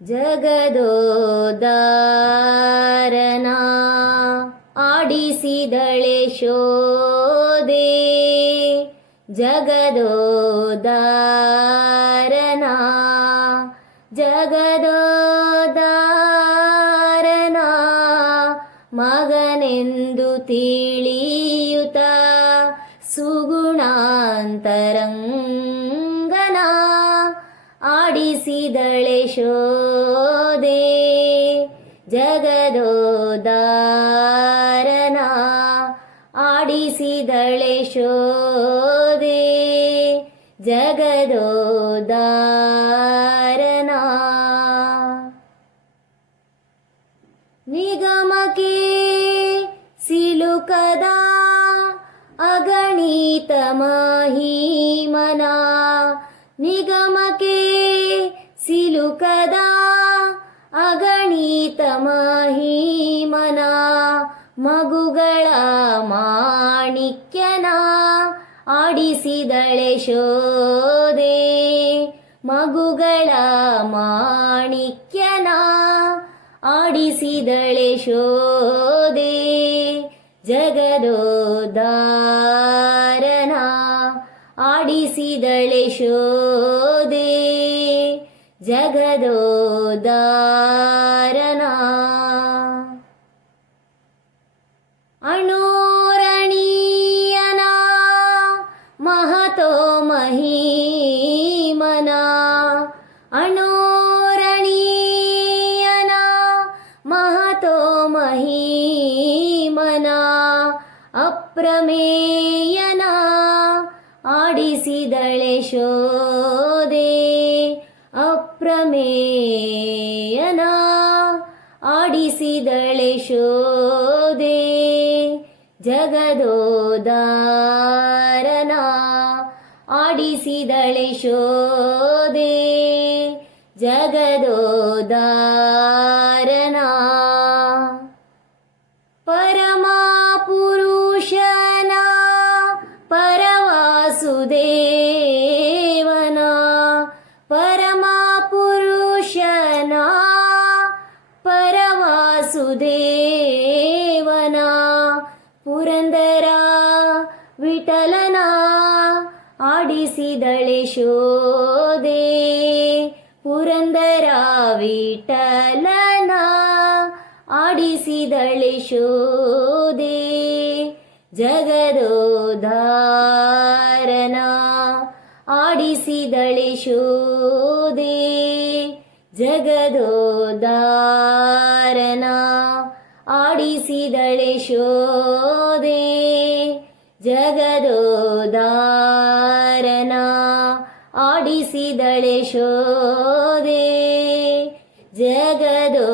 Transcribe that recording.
ಜಗದೋದಾರನ ಆಡಿಸಿದಳೆ ಶೋದೆ ಜಗದೋದಾರನ ಜಗದೋದಾರನ ಮಗನೆಂದು ತಿಳಿಯುತ್ತ ಸುಗುಣಾಂತರಂಗನ ಆಡಿಸಿದಳೆ ಶೋದೆ ಜಗದೋದಾರನ ಆಡಿಸಿದಳೆ ಶೋದೆ ಜಗದೋದಾರನ ನಿಗಮಕ್ಕೆ ಸಿಲುಕದ ಅಗಣಿತ ಮಹಿಮನ ನಿಗಮಕ್ಕೆ ಸಿಲುಕದ ಅಗಣಿತ ಮಹಿಮನ ಮಗುಗಳ ಮಾಣಿಕ್ಯನ ಆಡಿಸಿದಳೆ ಶೋದೆ ಮಗುಗಳ ಮಾಣಿಕ್ಯನ ಆಡಿಸಿದಳೆ ಶೋದೆ ಜಗದೋದಾರನ ಆಡಿಸಿದಳೆ ಶೋದೆ ಜಗದೋದಾರನ. ಅಣೋರಣೀಯನ ಮಹತೋ ಮಹೀಮನ. ಅಣೋರಣೀಯನ ಮಹತೋ ಮಹೀಮನ. ಅಪ್ರಮೇಯನ ಆಡಿಸಿದಳೆ ಶೋದೆ ಅಪ್ರಮೇಯನ ಆಡಿಸಿದಳೆ ಶೋದೆ ಜಗದೋದಾರನ ಆಡಿಸಿದಳೆ ಶೋದೆ ಜಗದೋದಾರನ ಪರಮ ಪುರುಷನ ಪರವಾಸುದೇವನ ಪುರಂದರ ವಿಠಲನ ಆಡಿಸಿದಳೆ ಶೋದೆ. ಪುರಂದರ ವಿಠಲನ ಆಡಿಸಿದಳೆ ಶೋದೆ. ಜಗದೋದಾರನ ಆಡಿಸಿದಳೆ ಶೋದೆ. ಜಗದೋದಾರನ ಆಡಿಸಿದಳೆ ಶೋದೆ ಜಗದೋದಾರನ ಆಡಿಸಿದಳೆ ಶೋದೆ ಜಗದೋದಾರನ